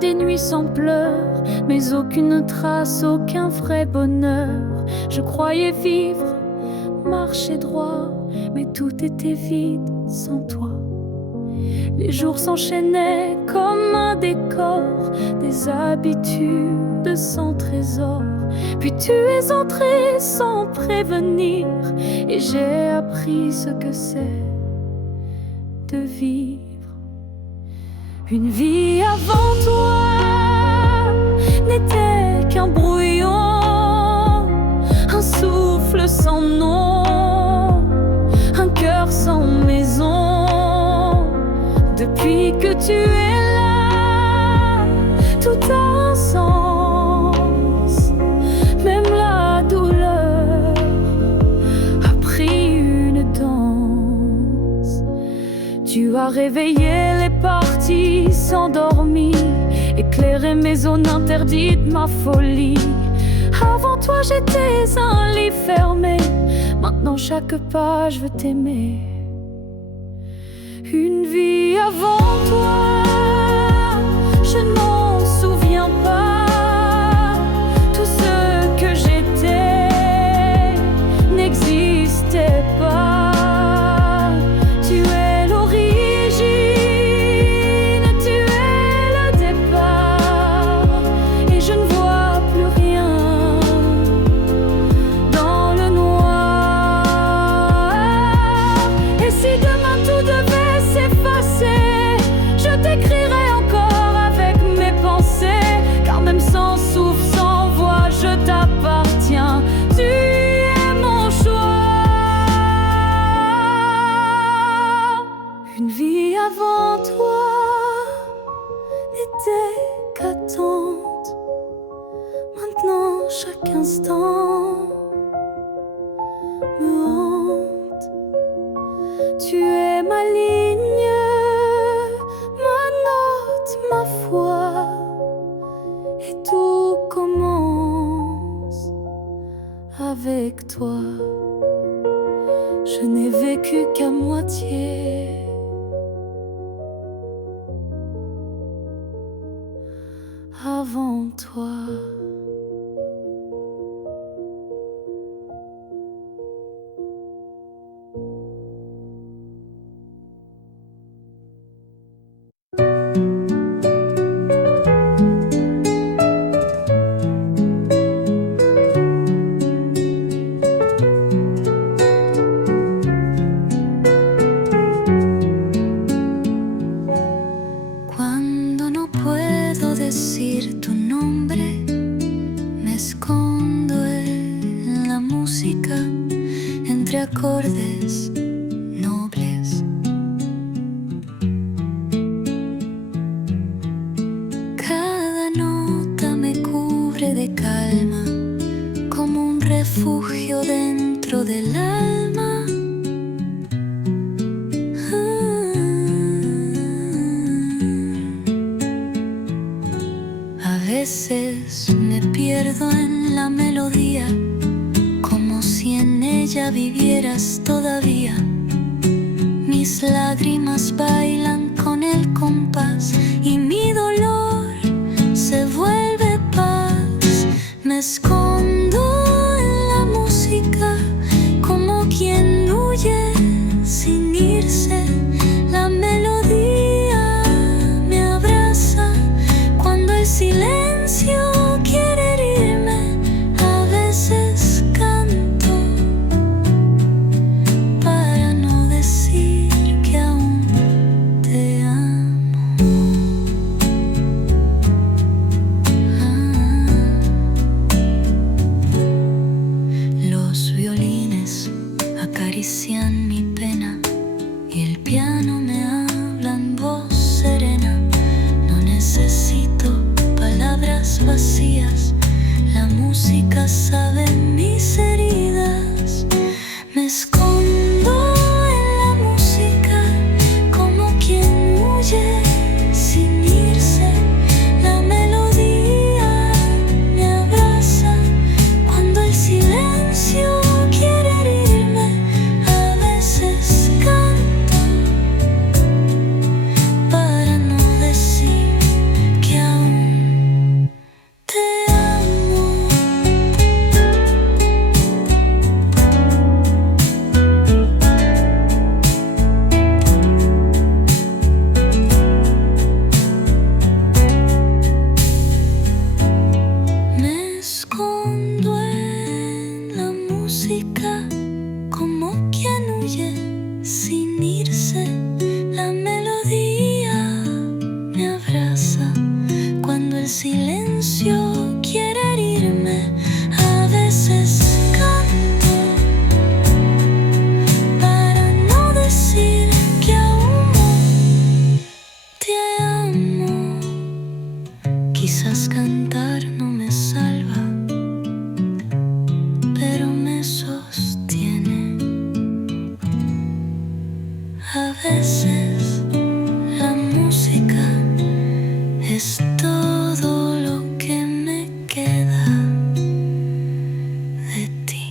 des nuits sans pleurs, mais aucune trace, aucun vrai bonheur. Je croyais vivre, marcher droit, mais tout était vide sans toi. Les jours s'enchaînaient comme un décor, des habitudes sans trésor. Puis tu es entré sans prévenir, et j'ai appris ce que c'est de vivre. Une vie avant toi n'était qu'un brouillon, un souffle sans nom, un cœur sans maison. Depuis que tu es là, tout a un sens. Même la douleur a pris une danse. Tu as réveillé les parties s'endormir, éclairer mes zones interdites, ma folie. Avant toi j'étais un livre fermé, maintenant chaque page veut t'aimer. Une vie avant toi, je n'en souviens pas. Tout ce que j'étais n'existait pas. Tu es l'origine, tu es le départ, et je ne vois plus rien dans le noir. Et si demain tout devait s'effacer, je t'écrirai encore avec mes pensées, car même sans souffle, sans voix, je t'appartiens. Tu es mon choix. Une vie avant toi n'était qu'attente. Maintenant chaque instant me hante. Tu es ma ligne, ma note, ma foi, et tout commence avec toi. Je n'ai vécu qu'à moitié. Avant toi. Cuando no puedo decir tu nombre, me escondo en la música entre acordes nobles. Cada nota me cubre de calma, como un refugio dentro del alma. A veces me pierdo en la melodía, como si en ella vivieras todavía. Mis lágrimas bailan con el compás y mi dolor se vuelve paz. Me escondo en la música como quien huye sin irse. La melodía me abraza cuando el silencio quiere herirme. A veces canto para no decir que aún te amo. Los violines acarician mi pena y el piano me habla en voz serena. No necesito palabras vacías, la música sabe mis heridas. Me escondo en la música como quien huye sin irse. La melodía me abraza cuando el silencio quiere herirme. A veces canto música, como quien huye sin irse. La melodía me abraza cuando el silencio quiere herirme. A veces canto para no decir que aún te amo. Quizás cantar no me salva, pero me sostiene. A veces la música es todo lo que me queda de ti.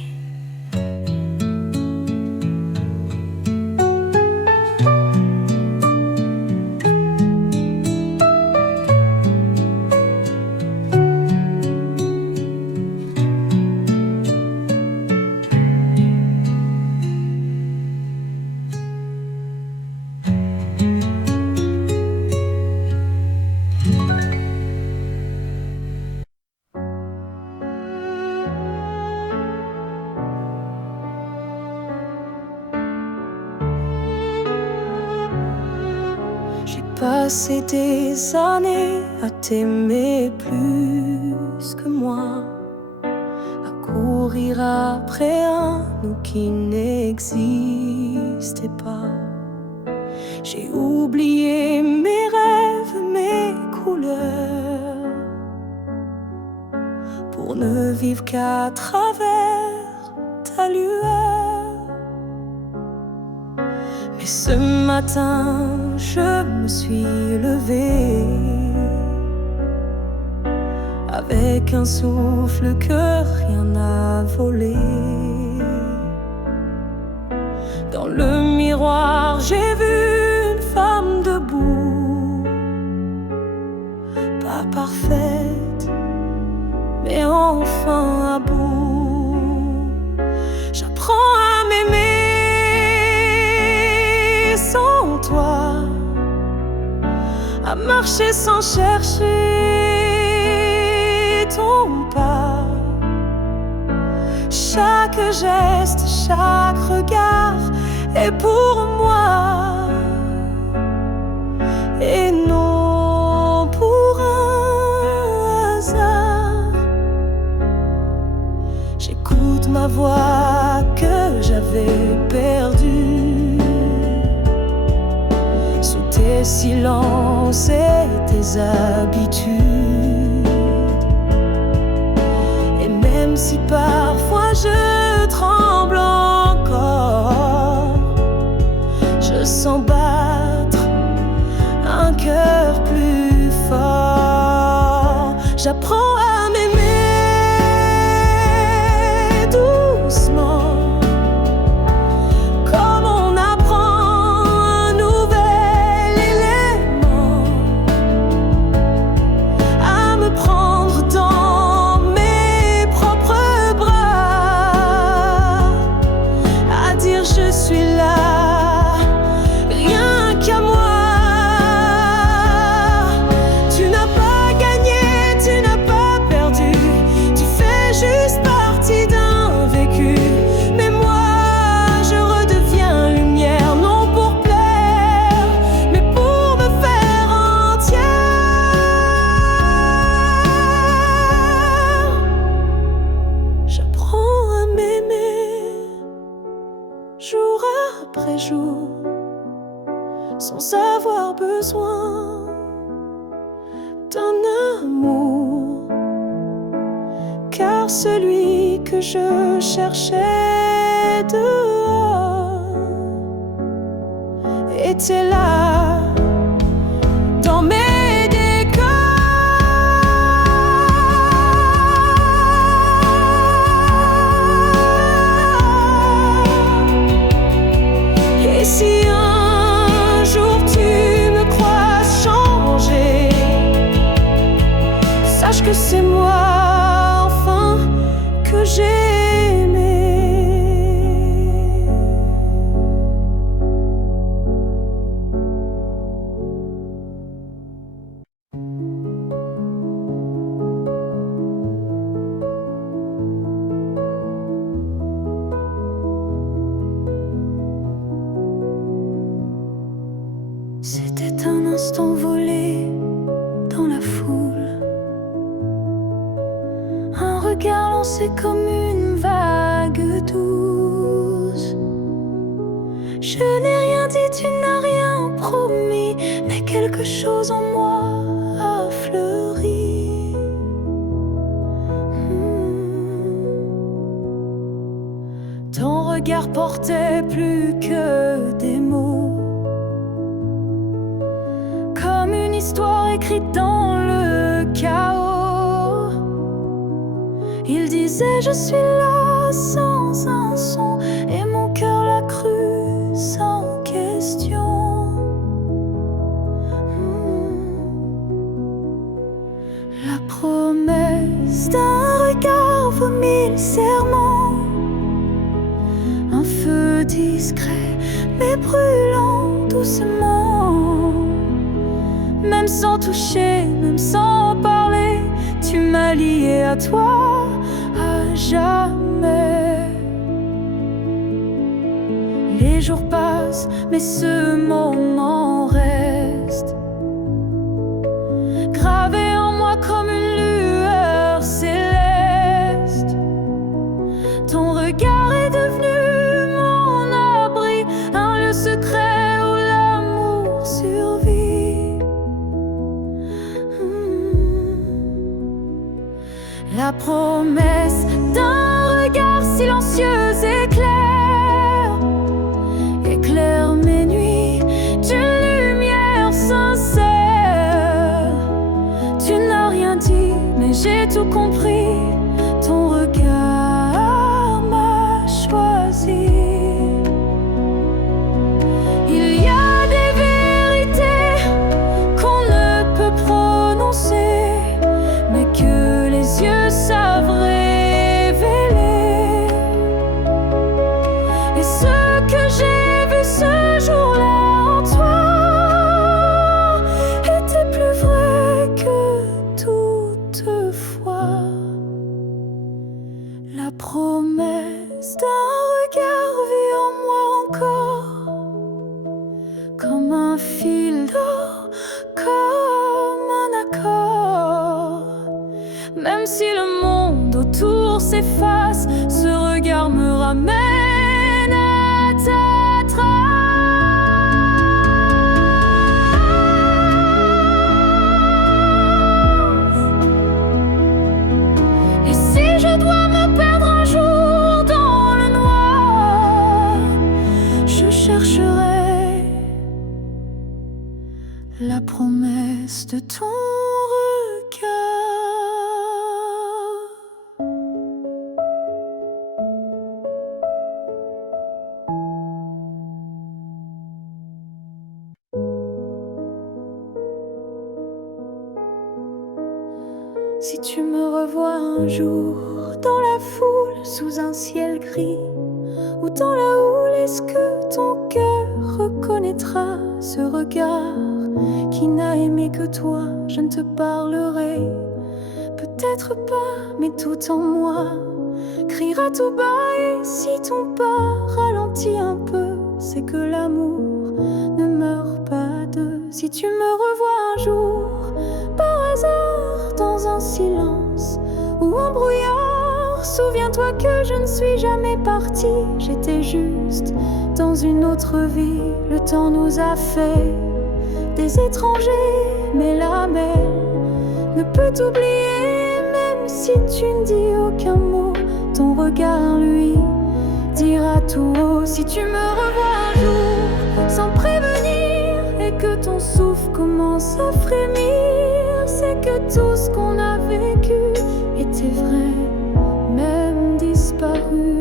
J'ai passé des années à t'aimer plus que moi, à courir après un nous qui n'existait pas. J'ai oublié mes rêves, mes couleurs, pour ne vivre qu'à travers ta lueur. Mais ce matin, je me suis levée avec un souffle que rien n'a volé. Dans le miroir, j'ai vu une femme debout, pas parfaite, mais enfin à bout. J'apprends à m'aimer sans toi, à marcher sans chercher ton pas. Chaque geste, chaque regard est pour moi, et non pour un hasard. J'écoute ma voix que j'avais perdue sous tes silences et tes habitudes. Et même si parfois je tremble encore, je sens battre un cœur plus fort. J'apprends à m'aimer doucement, comme on apprend un nouvel élément, à me prendre dans mes propres bras, à dire je suis là, rien qu'à moi. Tu n'as pas gagné, tu n'as pas perdu, tu fais juste partie d'un vécu. Mais moi, je redeviens lumière, non pour plaire, mais pour me faire entière. J'apprends à m'aimer jour après jour, sans avoir besoin d'un amour, car celui que je cherchais dehors était là dans mes décors. Et si un jour tu me crois changer, sache que c'est moi enfin que j'ai aimé. quelque chose en moi a fleuri. Ton regard portait plus que des mots, comme une histoire écrite dans le chaos. Il disait je suis là sans un son, et mon cœur l'a cru sans question. La promesse d'un regard vaut 1000 serments, un feu discret mais brûlant doucement. Même sans toucher, même sans parler, tu m'as lié à toi à jamais. Les jours passent, mais ce moment reste gravé en moi comme une lueur céleste. Ton regard est devenu mon abri, un lieu secret où l'amour survit. La promesse d'un regard silencieux éclaire mes nuits d'une lumière sincère. Tu n'as rien dit, mais j'ai tout compris. Ton regard m'a choisi. Il y a des vérités qu'on ne peut prononcer, mais que les yeux savent révéler. Et ce que j'ai vu ce jour-là en toi était plus vrai que toutefois. La promesse d'un regard vit en moi encore, comme un fil d'or, comme un accord. Même si le monde autour s'efface, ce regard me ramène à ta trace. Et si je dois me perdre un jour dans le noir, je chercherai la promesse de ton regard. Si tu me revois un jour dans la foule, sous un ciel gris, ou dans la houle, est-ce que ton cœur reconnaîtra ce regard qui n'a aimé que toi? Je ne te parlerai peut-être pas, mais tout en moi criera tout bas. Et si ton pas ralentit un peu, c'est que l'amour ne meurt pas de. Si tu me revois un jour par hasard dans un silence ou un brouillard, souviens-toi que je ne suis jamais partie. J'étais juste dans une autre vie. Le temps nous a fait des étrangers, mais la mer ne peut t'oublier. Même si tu ne dis aucun mot, ton regard lui dira tout haut. Si tu me revois un jour sans prévenir et que ton souffle commence à frémir, c'est que tout ce qu'on a vécu était vrai, même disparu.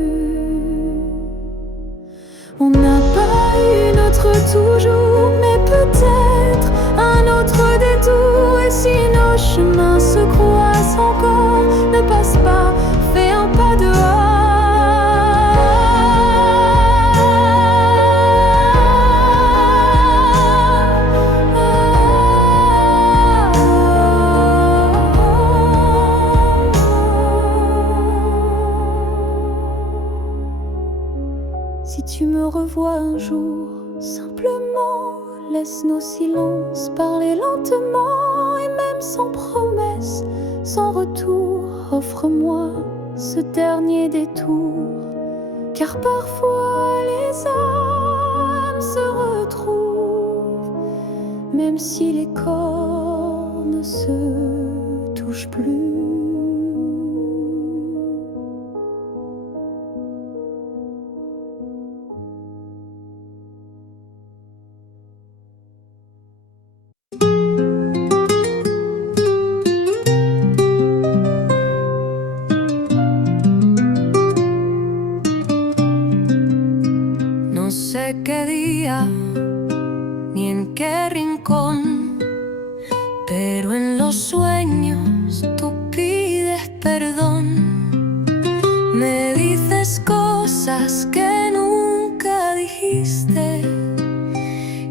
On n'a pas eu notre toujours, mais peut-être un autre détour. Et si nos chemins se croisent encore, ne passe pas, fais un pas dehors. Si tu me revois un jour, simplement laisse nos silences parler lentement. Et même sans promesse, sans retour, offre-moi ce dernier détour. Car parfois les âmes se retrouvent, même si les corps ne se touchent plus. No sé qué día ni en qué rincón, pero en los sueños tú pides perdón. Me dices cosas que nunca dijiste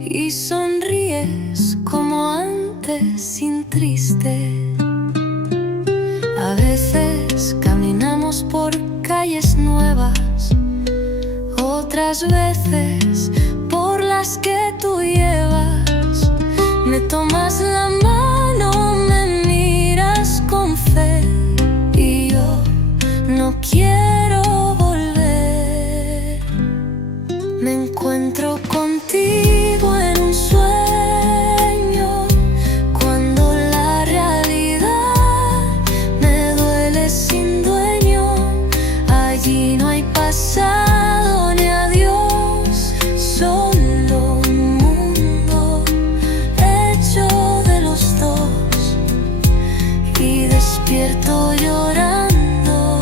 y sonríes como antes sin triste. A veces caminamos por calles nuevas, otras veces por las que tú llevas. Me tomas la mano, me miras con fe y yo no quiero volver. Me encuentro contigo en un sueño, cuando la realidad me duele sin dueño. Allí no hay pasado ni adiós, solo un mundo hecho de los dos. Y despierto llorando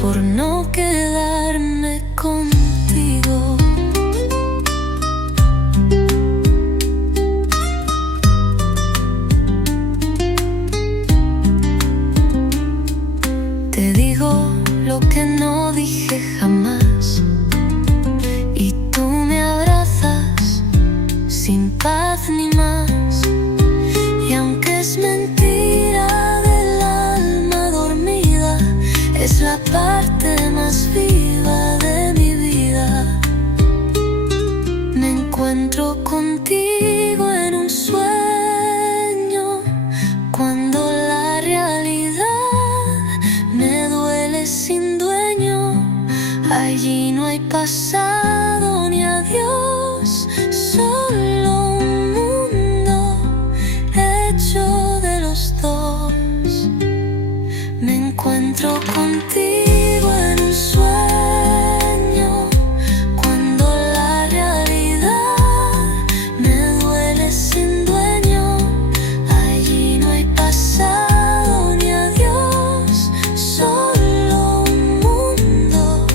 por no quedarme contigo. Te digo lo que no dije jamás y tú me abrazas sin paz ni más. Y aunque es mentira del alma dormida, es la parte más viva de mi vida. Me encuentro contigo en un sueño, cuando la realidad me duele sin dueño. Allí no hay pasado ni adiós, solo un mundo hecho de los dos. Me encuentro contigo en un sueño, cuando la realidad me duele sin dueño. Allí no hay pasado ni adiós, solo un mundo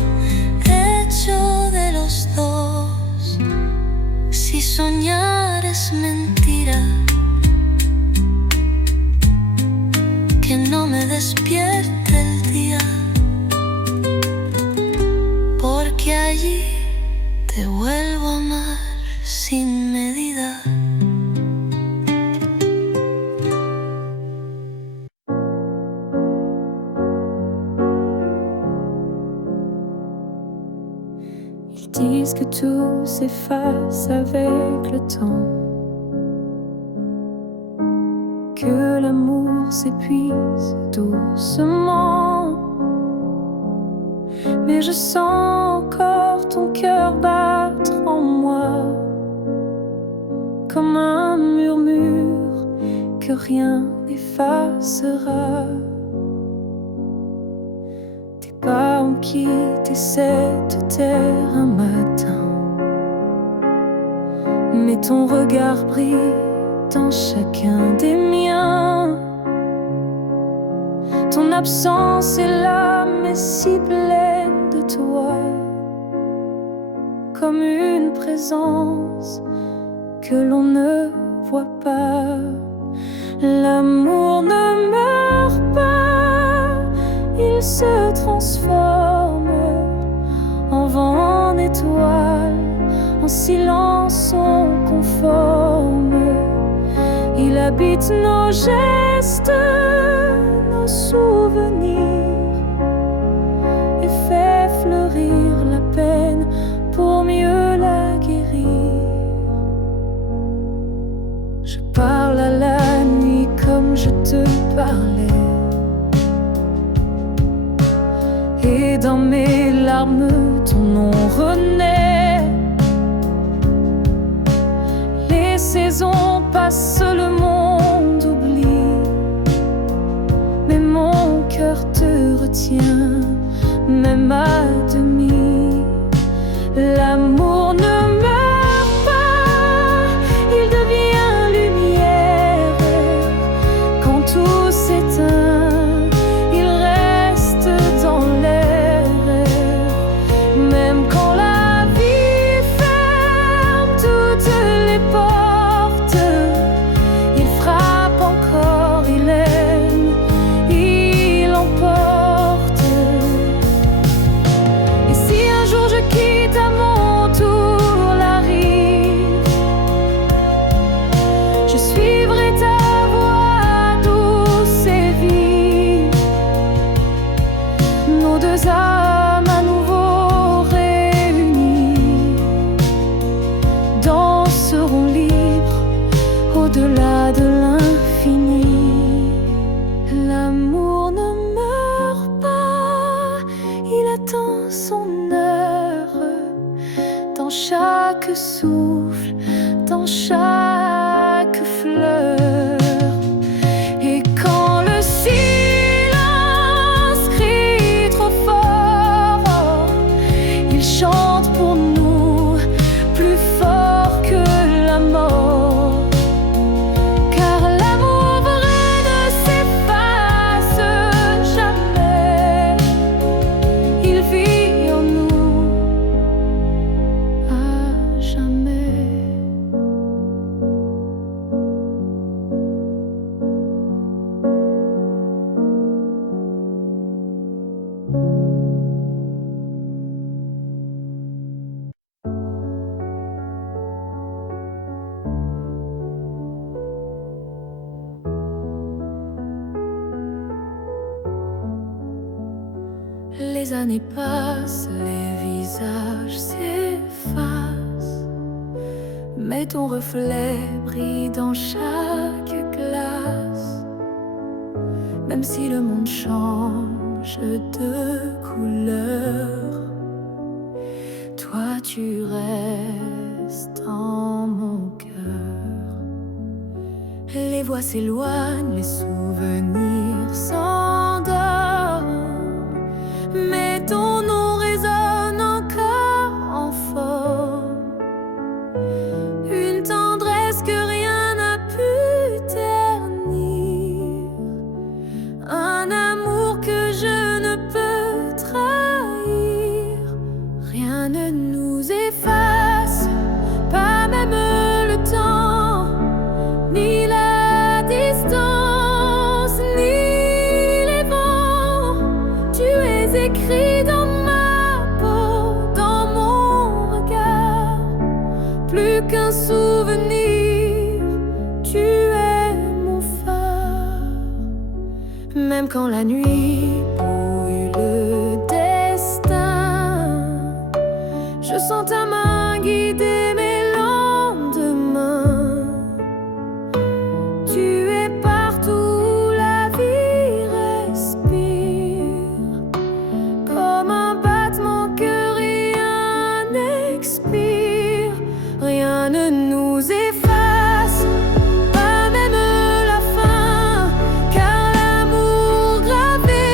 hecho de los dos. Si soñar es mentira, que no me despierte el día, porque allí te vuelvo a amar sin medida. Ils disent que tout s'efface avec le temps, que l'amour s'épuise doucement. Mais je sens encore ton cœur battre en moi, comme un murmure que rien n'effacera. Tes pas ont quitté cette terre un matin, mais ton regard brille dans chacun des miens. Ton absence est là, mais si pleine de toi, comme une présence que l'on ne voit pas. L'amour ne meurt pas, il se transforme en vent, en étoile, en silence on conforme. Il habite nos gestes, nos souvenirs, et fait fleurir la peine pour mieux la guérir. Je parle à la nuit comme je te parlais, et dans mes larmes ton nom renaît. passe, le monde oublie, mais mon cœur te retient, même à demi. L'amour ne meurt pas, il devient lumière. Quand tout s'éteint, il reste dans l'air. Même quand la vie ferme toutes les portes, il frappe encore, il aime, il emporte. Et si un jour je quitte à mon tour la rive, je suivrai ta voix douce et vive. Nos deux âmes à nouveau réunies danseront libres au-delà de l'infini. L'amour ne meurt pas, il attend son heure, dans chaque souffle, dans chaque fleur. Et quand le silence crie trop fort, il chante pour nous plus fort que la mort. Car l'amour vrai ne s'efface jamais, il vit en nous à jamais. Les années passent, les visages s'effacent, mais ton reflet brille dans chaque glace. Même si le monde change de couleur, toi tu restes en mon cœur. Les voix s'éloignent, les souvenirs s'endorment, mais ton nom résonne encore en forme. Une tendresse que rien n'a pu ternir, un amour que je ne peux trahir. Rien ne nous efface, pas même le temps, ni la distance, ni les vents. Tu es écrit dans ma peau, dans mon regard. Plus qu'un souvenir, tu es mon phare. Même quand la nuit brouille le destin, je sens ta main guider mes lendemains. Tu es partout où la vie respire, comme un battement que rien n'expire. Rien ne nous efface, pas même la fin, car l'amour gravé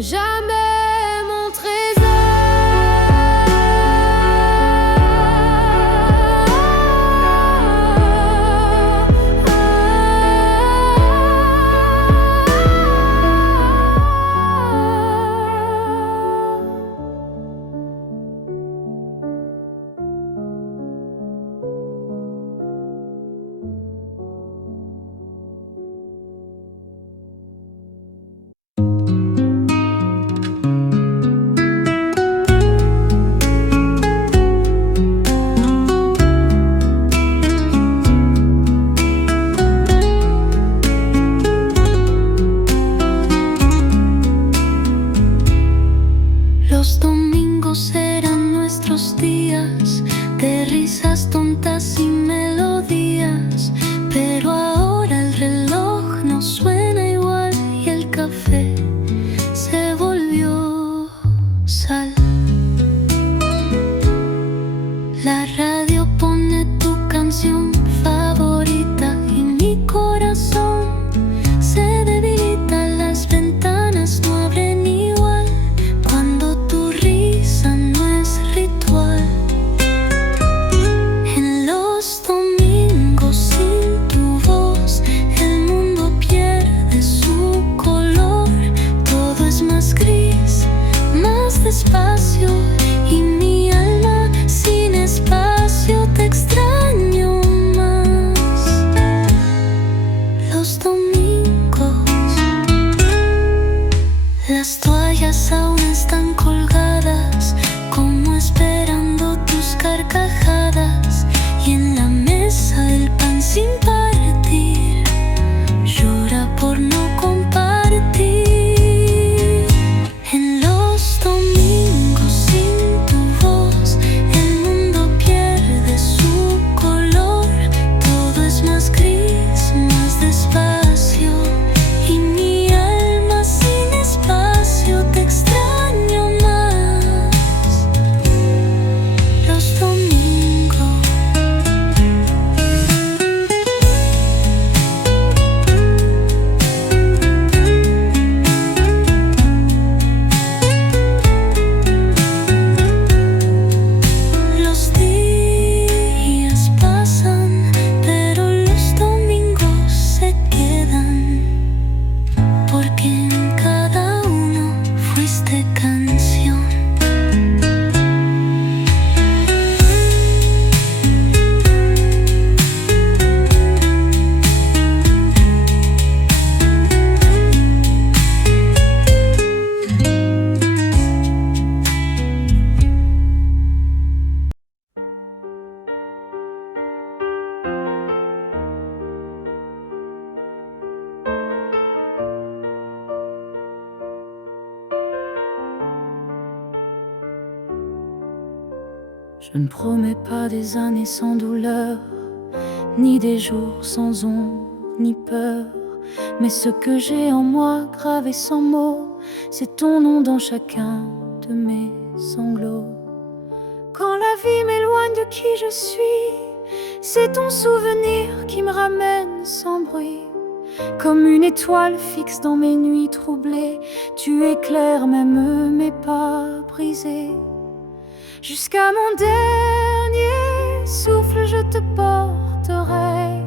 jamais mon trésor. Los domingos eran nuestros días de risas tontas y melodías, pero ahora el reloj no suena igual y el café se volvió sal. La radio pone tu canción favorita y mi corazón se debilita, las ventanas no abren igual cuando tu risa no es ritual. En los domingos sin tu voz el mundo pierde su color, todo es más gris, más despacio y mi alma sin espacio te extraño más. Los domingos, las toallas aún están colgadas, como esperando tus carcajadas, y en la mesa el pan sin partir llora por no compartir. En los domingos sin tu voz el mundo pierde su color, todo es más gris, más despacio y mi alma sin espacio te extraño más. Los domingos. Los días pasan, pero los domingos se quedan, porque en cada uno fuiste canción. Je ne promets pas des années sans douleur, ni des jours sans ombre, ni peur. Mais ce que j'ai en moi, gravé sans mots, c'est ton nom dans chacun de mes sanglots. Quand la vie m'éloigne de qui je suis, c'est ton souvenir qui me ramène sans bruit. Comme une étoile fixe dans mes nuits troublées, tu éclaires même mes pas brisés. Jusqu'à mon dernier souffle, je te porterai.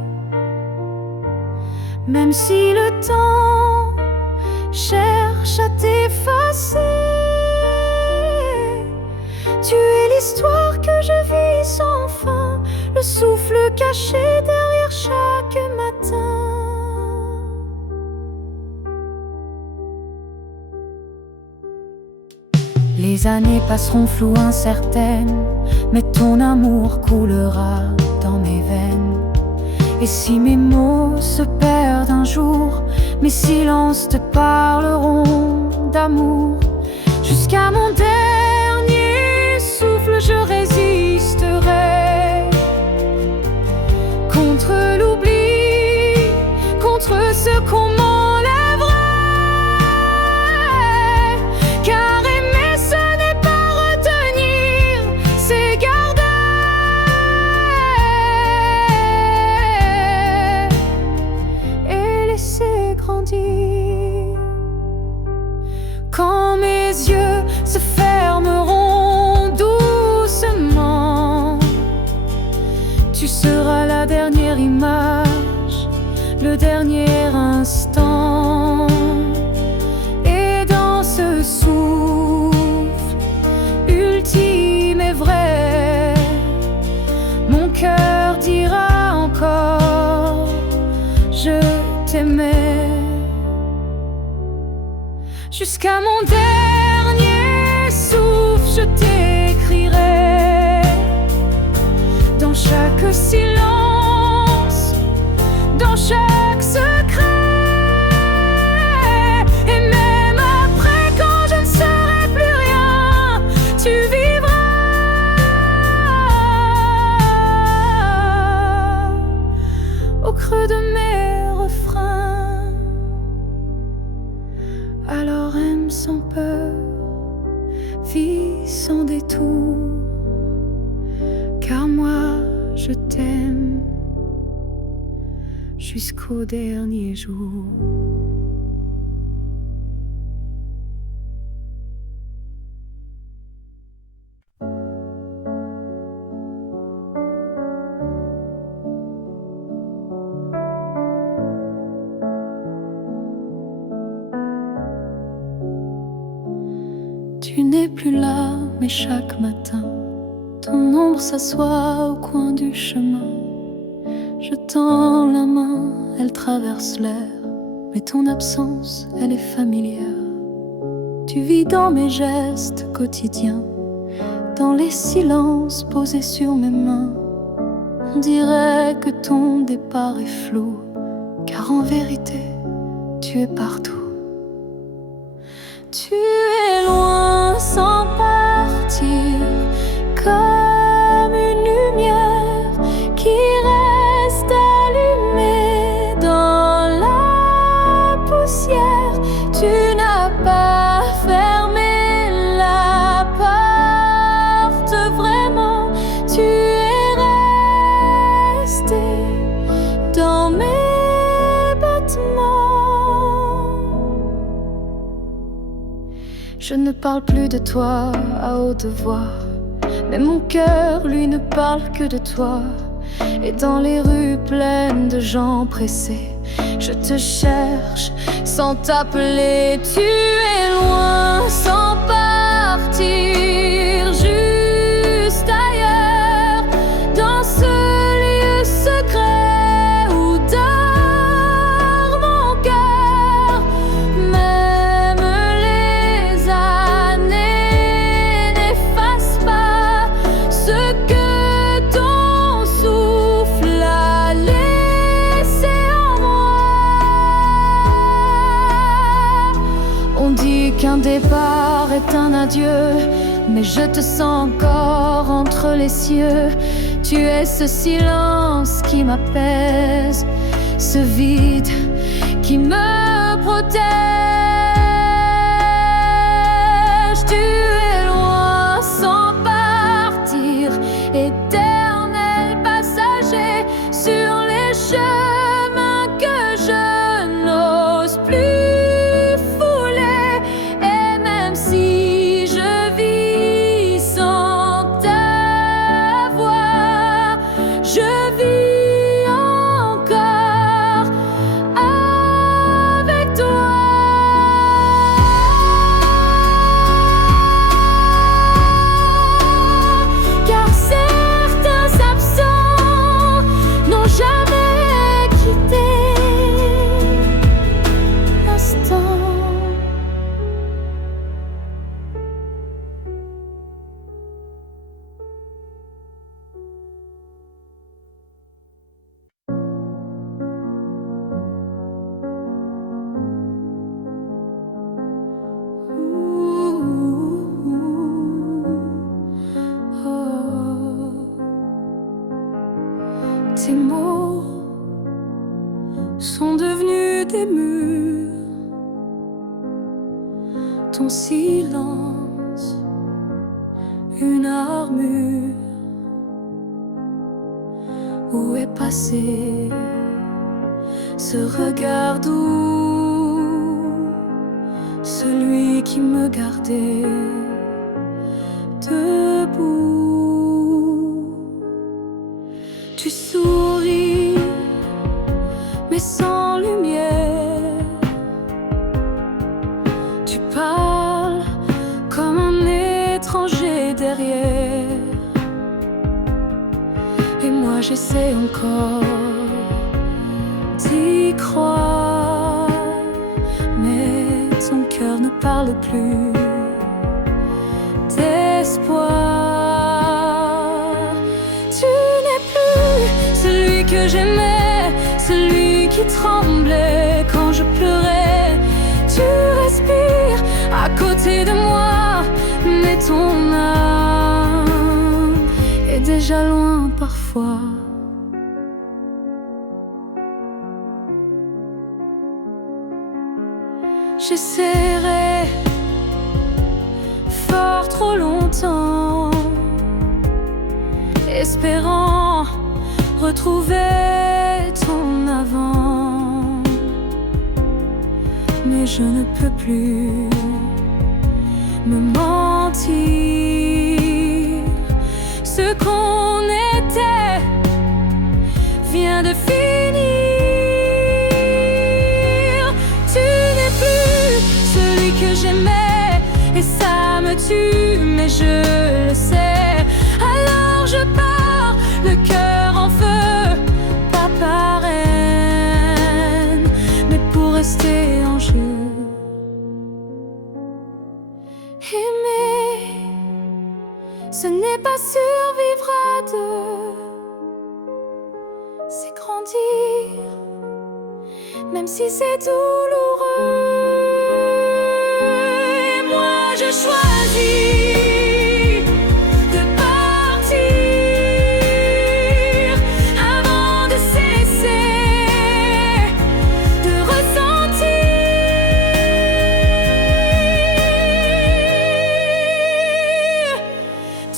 Même si le temps cherche à t'effacer, tu es l'histoire que je vis sans fin, le souffle caché derrière chaque matin. Les années passeront floues, incertaines, mais ton amour coulera dans mes veines. Et si mes mots se perdent un jour, mes silences te parleront d'amour. Jusqu'à mon dernier souffle, je résisterai contre l'oubli, contre ce qu'on m'enlèverait. Car aimer, ce n'est pas retenir, c'est garder. Et laisser grandir. Quand mes yeux se fermeront doucement, tu seras la dernière image, le dernier instant. Et dans ce souffle ultime et vrai, mon cœur dira encore: je t'aimais. Jusqu'à mon dernier souffle, je t'écrirai dans chaque silence, dans chaque secret. Et même après, quand je ne serai plus rien, tu vivras au creux de mes refrains. Alors aime sans peur, vis sans détour, car moi je t'aime jusqu'au dernier jour. Tu n'es plus là, mais chaque matin, ton ombre s'assoit au coin du chemin. Je tends la main, elle traverse l'air, mais ton absence, elle est familière. Tu vis dans mes gestes quotidiens, dans les silences posés sur mes mains. On dirait que ton départ est flou, car en vérité, tu es partout. Tu es loin sans partir, comme une lumière qui reste allumée dans la poussière. Tu n'as pas fermé la porte vraiment, tu es resté dans mes battements. Je ne parle plus de toi à haute voix, mais mon cœur, lui, ne parle que de toi. Et dans les rues pleines de gens pressés, je te cherche sans t'appeler. Tu es loin sans partir, juste ailleurs, dans ce lieu secret où dort mon cœur. Même les années n'effacent pas ce que ton souffle a laissé en moi. On dit qu'un départ est un adieu, mais je te sens encore entre les cieux. Tu es ce silence qui m'apaise, ce vide qui me protège. Tu es loin sans partir, éternel passager sur les chemins que je n'ose plus fouler. Et même si je vis sans ta voix, je vis encore avec toi. Car certains absents n'ont jamais quitté l'instant. Tes mots sont devenus des murs, ton silence une armure. Où est passé ce regard doux, celui lui qui me gardait debout. Tu souris, mais sans lumière. Tu parles comme un étranger derrière. Et moi j'essaie encore d'y croire, mais ton cœur ne parle plus d'espoir. Tu n'es plus celui que j'aimais, celui qui tremblait quand je pleurais. Tu respires à côté de moi, mais ton âme est déjà loin parfois. J'essaierai fort trop longtemps, espérant retrouver ton avant, mais je ne peux plus me mentir. Ce qu'on était vient de finir. Tu n'es plus celui que j'aimais, et ça me tue, mais je le sais. Alors je pars, le cœur en feu, pas par haine, mais pour rester en jeu. Aimer, ce n'est pas survivre à deux, c'est grandir, même si c'est douloureux. Et moi je choisis de partir avant de cesser de ressentir.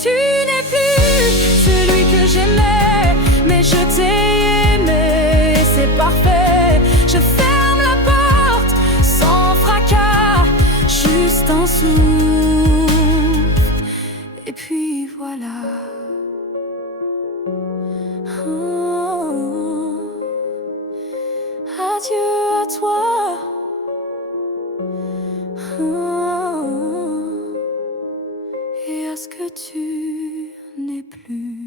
Tu n'es plus celui que j'aimais, mais je t'ai aimé, c'est parfait. Je ferme la porte sans fracas, juste un souffle, et puis voilà. Oh, adieu à toi. Oh, et à ce que tu n'es plus.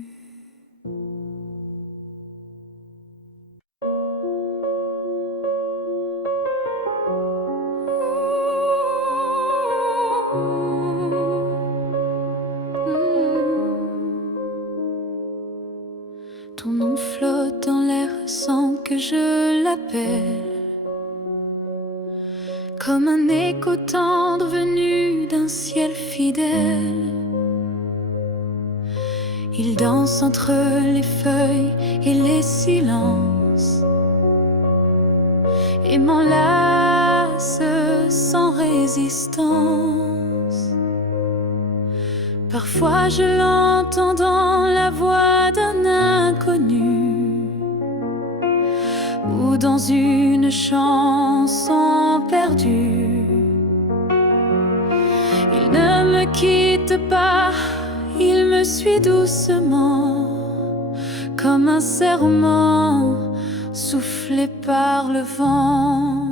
Ton nom flotte dans l'air sans que je l'appelle, comme un écho tendre venu d'un ciel fidèle. Il danse entre les feuilles et les silences, et m'enlace sans résistance. Parfois je l'entends dans la voix d'un inconnu, ou dans une chanson perdue. Il ne me quitte pas, il me suit doucement, comme un serment soufflé par le vent.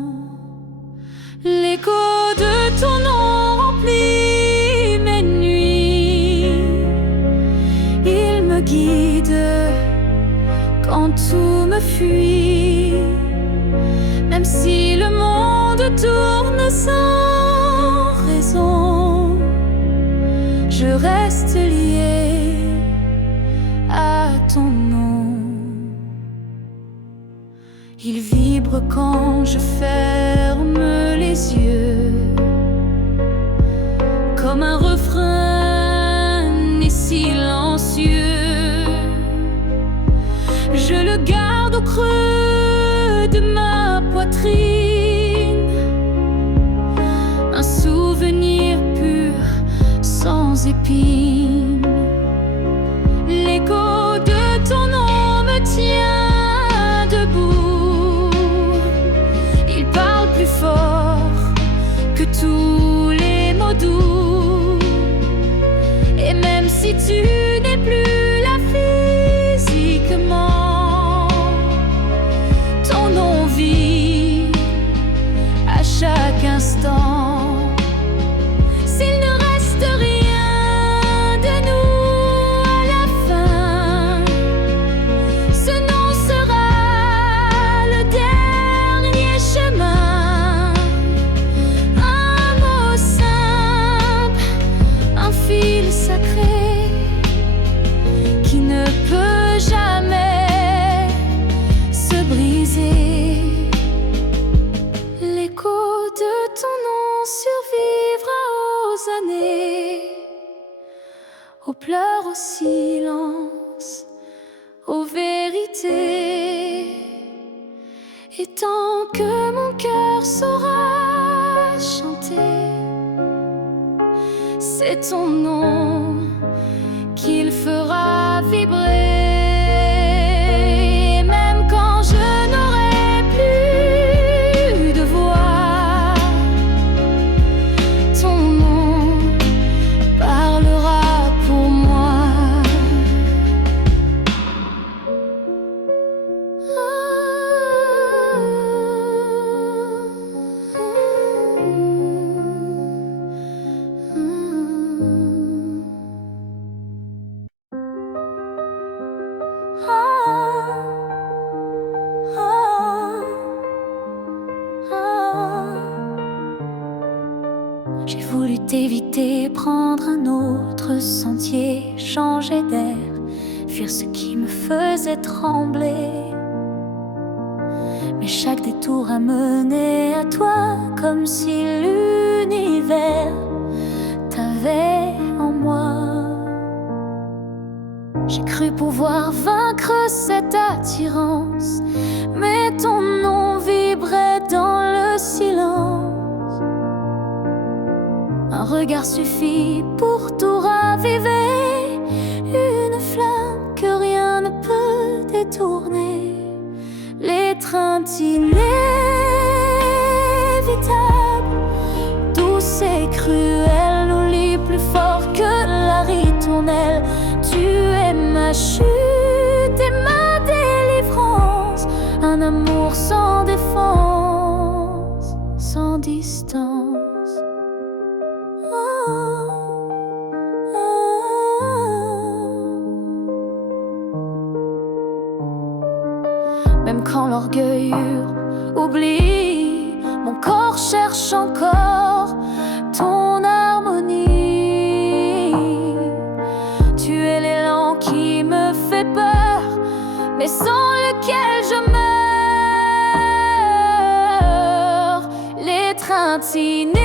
L'écho de ton nom remplit mes nuits. Il me guide quand tout me fuit. Même si le monde tourne sans raison, je reste lié à ton nom. Il vibre quand je ferme les yeux, comme un refrain et silencieux. Je le garde au creux de ma poitrine, un souvenir pur sans épines. L'écho de ton nom me tient debout. Il parle plus fort que tous les années, aux pleurs, au silence, aux vérités. Et tant que mon cœur saura chanter, c'est ton nom qu'il fera vibrer. Même quand je n'aurai plus de voix, ton nom parlera pour moi. J'ai voulu t'éviter, prendre un autre sentier, changer d'air, fuir ce qui me faisait trembler. Mais chaque détour a mené à toi, comme si l'univers t'avait en moi. J'ai cru pouvoir vaincre cette attirance, mais ton nom vibrait dans le silence. Un regard suffit pour tout raviver, une flamme que rien ne peut détourner. L'étreinte inévitable, douce et cruelle, nous lie plus fort que la ritournelle. Tu es ma chute et ma délivrance, un amour sans défense, sans distance. Même quand l'orgueil hurle, oublie, mon corps cherche encore ton harmonie. Tu es l'élan qui me fait peur, mais sans lequel je meurs. L'étreinte inévitable,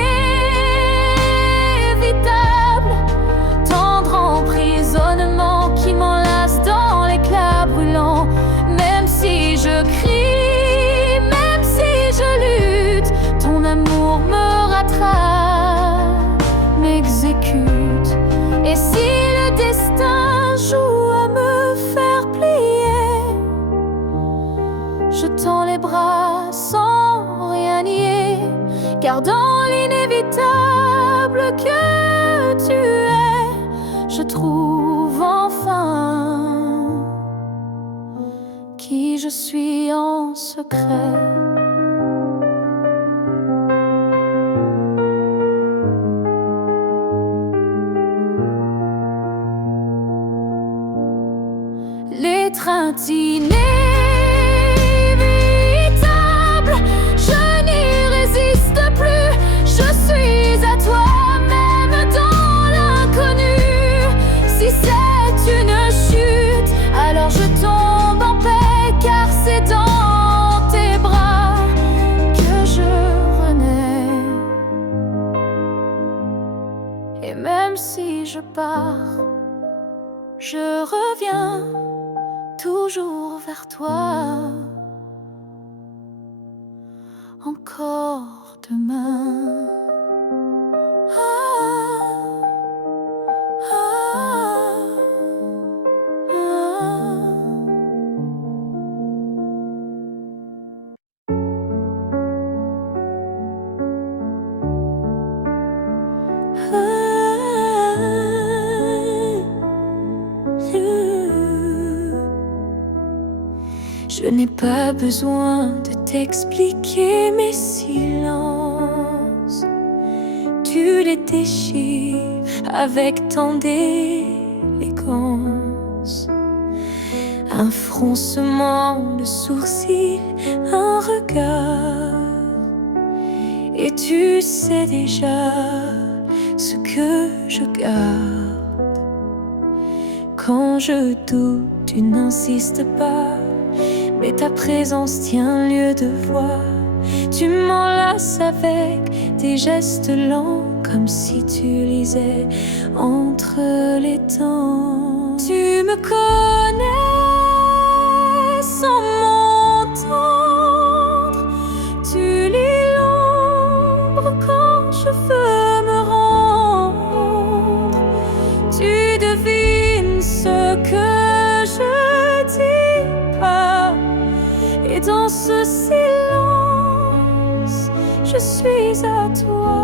tendre emprisonnement qui m'enlace dans l'éclat brûlant. Même si je crie, même si je lutte, ton amour me rattrape, m'exécute. Et si le destin joue à me faire plier, je tends les bras sans rien nier, car dans l'inévitable que tu es, je trouve enfin qui je suis en secret. L'étreinte inévitable, je n'y résiste plus. Je suis à toi, même dans l'inconnu. Si c'est une chute, alors je tombe en paix, car c'est dans tes bras que je renais. Et même si je pars, je reviens toujours vers toi, encore demain. Je n'ai pas besoin de t'expliquer mes silences. Tu les déchires avec tant d'élégance. Un froncement de sourcils, un regard, et tu sais déjà ce que je garde. Quand je doute, tu n'insistes pas, mais ta présence tient lieu de voix. Tu m'enlaces avec tes gestes lents comme si tu lisais entre les temps. Tu me connais sans m'entendre, tu lis l'ombre quand je veux me rendre, tu devines ce que je dis pas, et dans ce silence, je suis à toi.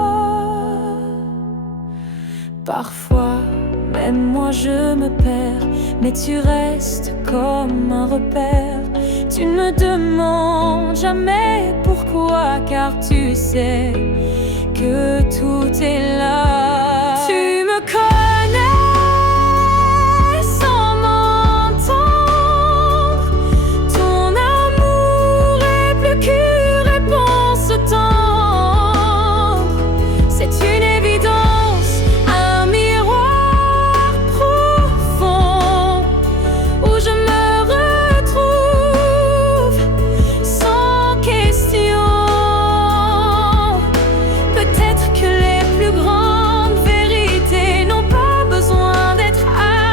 Parfois, même moi je me perds, mais tu restes comme un repère. Tu ne me demandes jamais pourquoi, car tu sais que tout est là. Tu me connais sans m'entendre, ton amour est plus qu'une réponse tendre. C'est une évidence, un miroir profond où je me retrouve sans question. Peut-être que les plus grandes vérités n'ont pas besoin d'être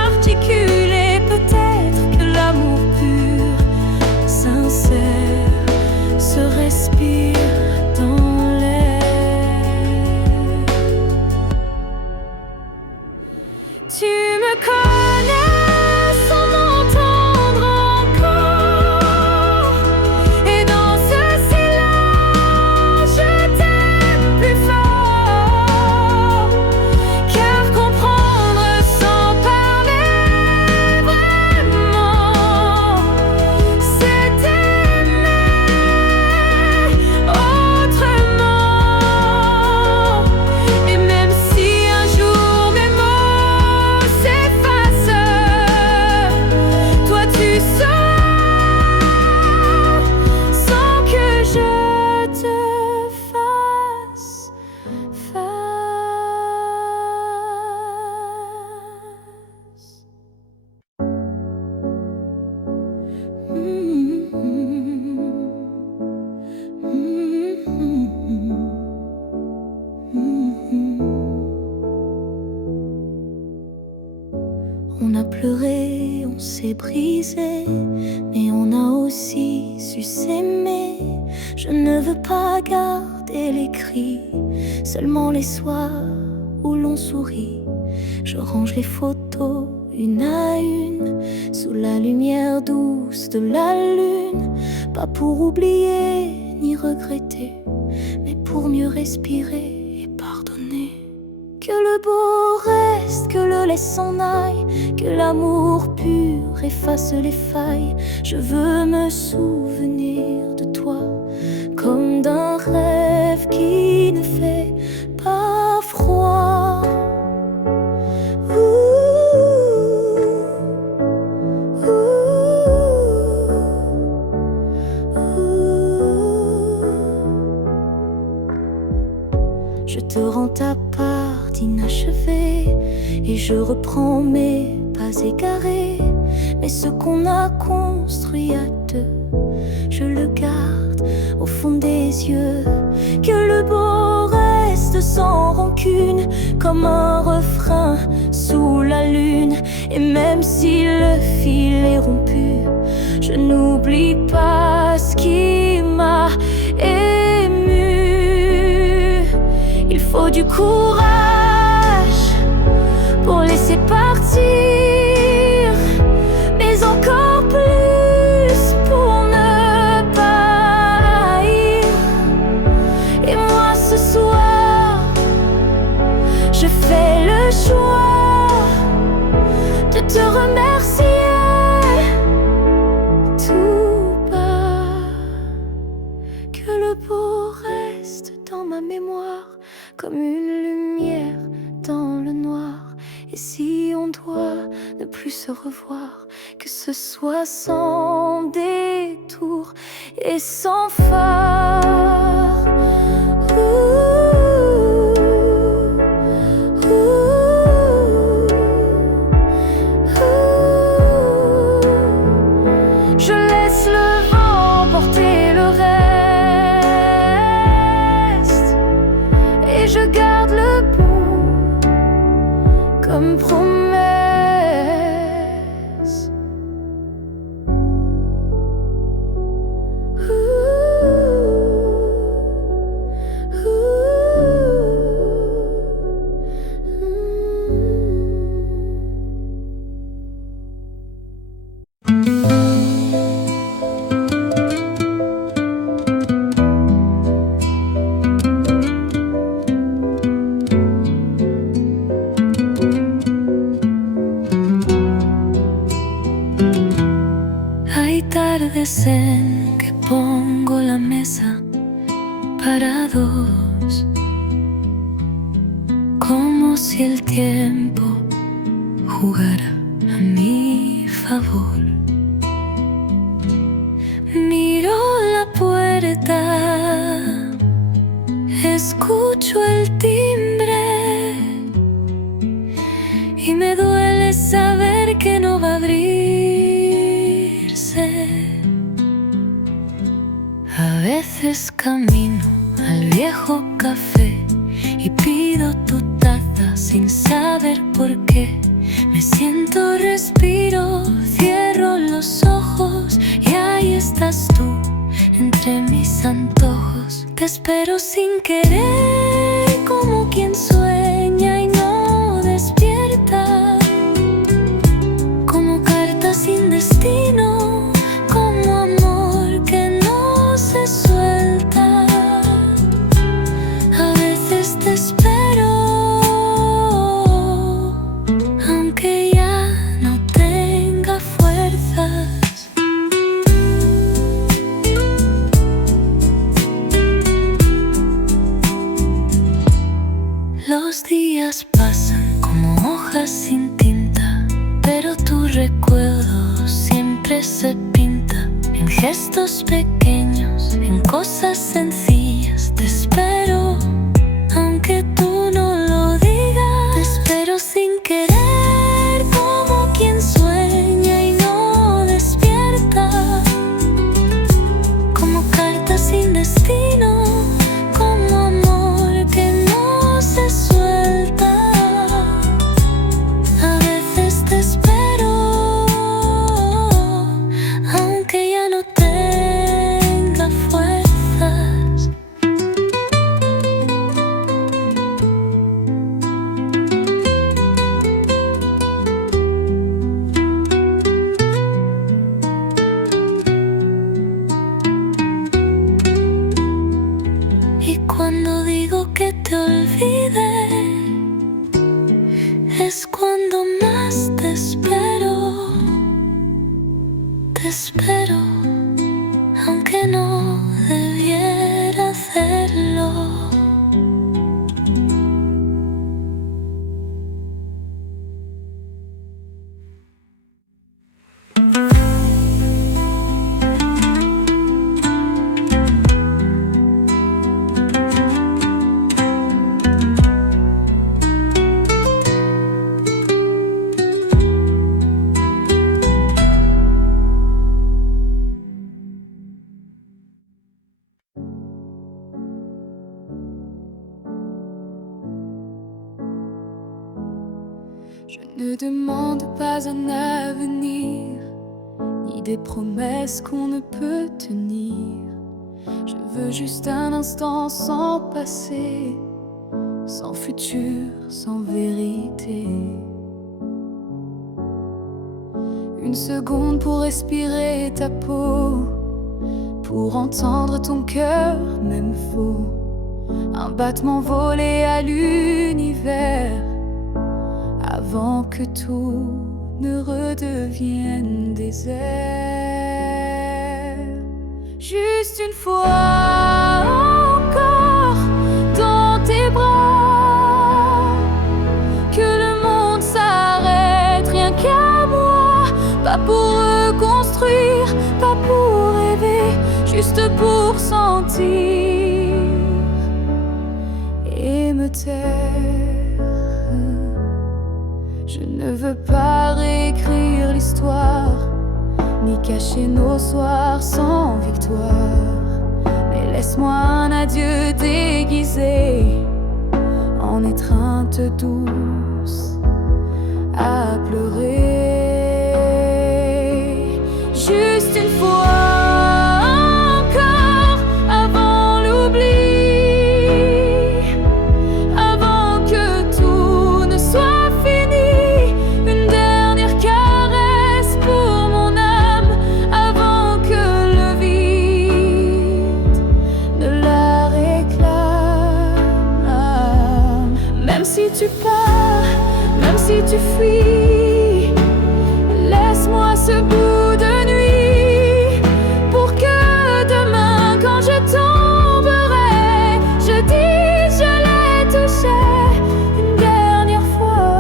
articulées. Peut-être que l'amour pur, sincère, se respire dans l'air. Tu me connais sans m'entendre encore, et dans ce silence je t'aime plus fort. Car comprendre sans parler vraiment, c'est aimer autrement. Et même si un jour mes mots s'effacent, toi tu sauras sans que je te fasse face. On a pleuré, on s'est brisé, mais on a aussi su s'aimer. Je ne veux pas garder les cris, seulement les soirs où l'on sourit. Je range les photos une à une, sous la lumière douce de la lune. Pas pour oublier ni regretter, mais pour mieux respirer et pardonner. Que le beau reste, que le laisse s'en aille, que l'amour pur efface les failles. Je veux me souvenir de toi comme d'un rêve qui ne fait pas froid. Je te rends ta part d'inachevé et je reprends mes pas égarés. Mais ce qu'on a construit à deux, je le garde au fond des yeux. Que le beau reste sans rancune, comme un refrain sous la lune. Et même si le fil est rompu, je n'oublie pas ce qui m'a ému. Il faut du courage pour laisser partir, mais encore plus pour ne pas haïr. Et moi ce soir, je fais le choix de te remercier tout bas. Que le beau reste dans ma mémoire comme une lumière dans le noir. Et si on doit ne plus se revoir, que ce soit sans détour et sans phare. Je laisse le vent porter le reste et je garde le bleu comme promesse. Hay tardes en que pongo la mesa para dos, como si el tiempo jugara a mi favor. Miro la puerta, escucho el timbre y me duele saber que no va a abrirse. A veces camino al viejo café y pido tu taza sin saber por qué. Me siento, respiro, cierro los ojos y ahí estás tú, entre mis antojos. Te espero sin querer, como quien sueña y no despierta, como carta sin destino, como amor que no se suelta. A veces te espero, aunque ya no tenga fuerzas. Los días pasan como hojas sin tinta, pero tu recuerdo siempre se pinta en gestos pequeños, en cosas sencillas. Te espero, aunque tú no lo digas. Te espero sin querer, como quien sueña y no despierta, como carta sin destino, como amor que no se suelta. A veces te espero, aunque ya no tenga fuerzas. Y cuando digo que te olvide, es cuando más te espero. Te espero, aunque no debiera hacerlo. Je ne demande pas un avenir, ni des promesses qu'on ne peut tenir. Je veux juste un instant sans passé, sans futur, sans vérité. Une seconde pour respirer ta peau, pour entendre ton cœur même faux. Un battement volé à l'univers, avant que tout ne redevienne désert. Juste une fois encore dans tes bras, que le monde s'arrête, rien qu'à moi. Pas pour reconstruire, pas pour rêver, juste pour sentir et me taire. Je ne veux pas réécrire l'histoire, ni cacher nos soirs sans victoire. Mais laisse-moi un adieu déguisé en étreinte douce, à pleurer. Juste une fois encore avant l'oubli, avant que tout ne soit fini. Une dernière caresse pour mon âme avant que le vide ne la réclame. Même si tu pars, même si tu fuis, laisse-moi ce bout de nuit pour que demain, quand je tomberai, je dise je l'ai touché une dernière fois.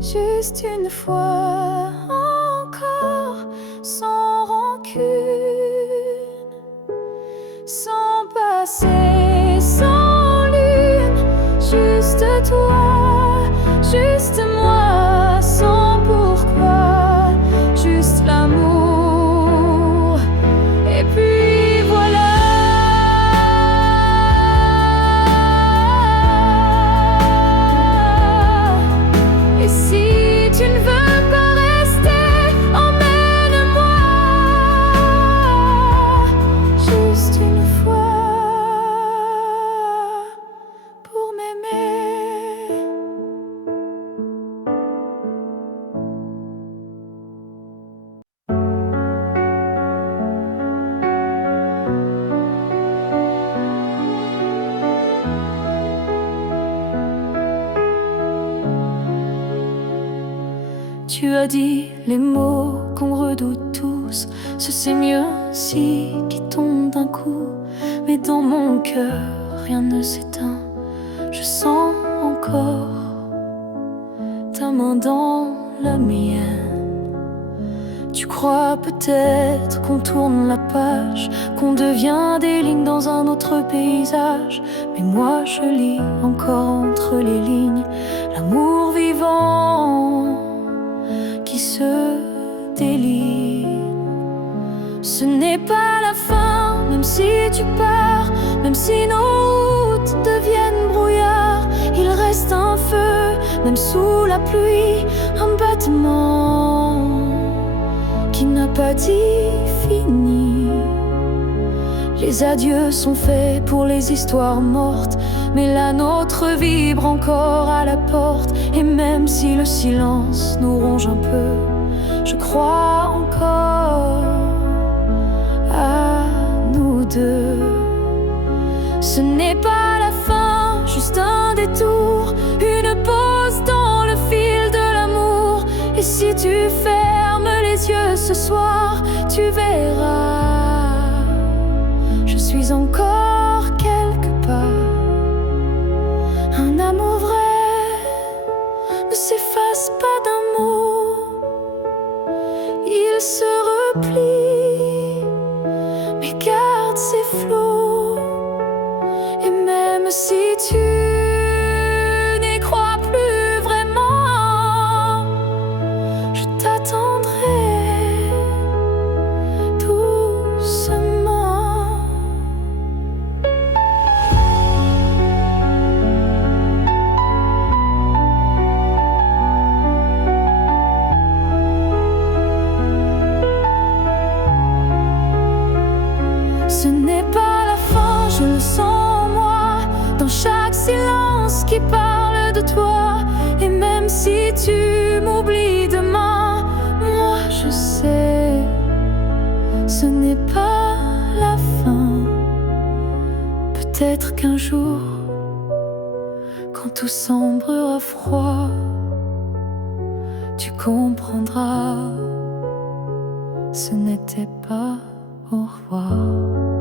Juste une fois encore, sans rancune, sans passé, sans lune. Juste toi, juste moi, sans pourquoi, juste l'amour. Et puis voilà. Et si tu ne veux pas rester, emmène-moi. Juste une fois pour m'aimer. Tu as dit les mots qu'on redoute tous, c'est mieux ainsi qui tombe d'un coup. Mais dans mon cœur, rien ne s'éteint. Je sens encore ta main dans la mienne. Tu crois peut-être qu'on tourne la page, qu'on devient des lignes dans un autre paysage. Mais moi je lis encore entre les lignes l'amour vivant qui se délie. Ce n'est pas la fin, même si tu pars, même si nos routes deviennent brouillard. Il reste un feu, même sous la pluie, un battement qui n'a pas dit fini. Les adieux sont faits pour les histoires mortes, mais la nôtre vibre encore à la porte. Et même si le silence nous ronge un peu, je crois encore à nous deux. Ce n'est pas la fin, juste un détour, une pause dans le fil de l'amour. Et si tu fermes les yeux ce soir, tu verras, je suis encore quelque part. Un amour vrai ne s'efface pas d'un mot, il se replie, mais garde ses flots. Et même si tu n'y crois plus vraiment, je t'attendrai doucement. Ce n'est pas la fin, je le sens en moi, dans chaque silence qui parle de toi. Et même si tu m'oublies demain, moi je sais, ce n'est pas la fin. Peut-être qu'un jour, quand tout semblera froid, tu comprendras, ce n'était pas au revoir.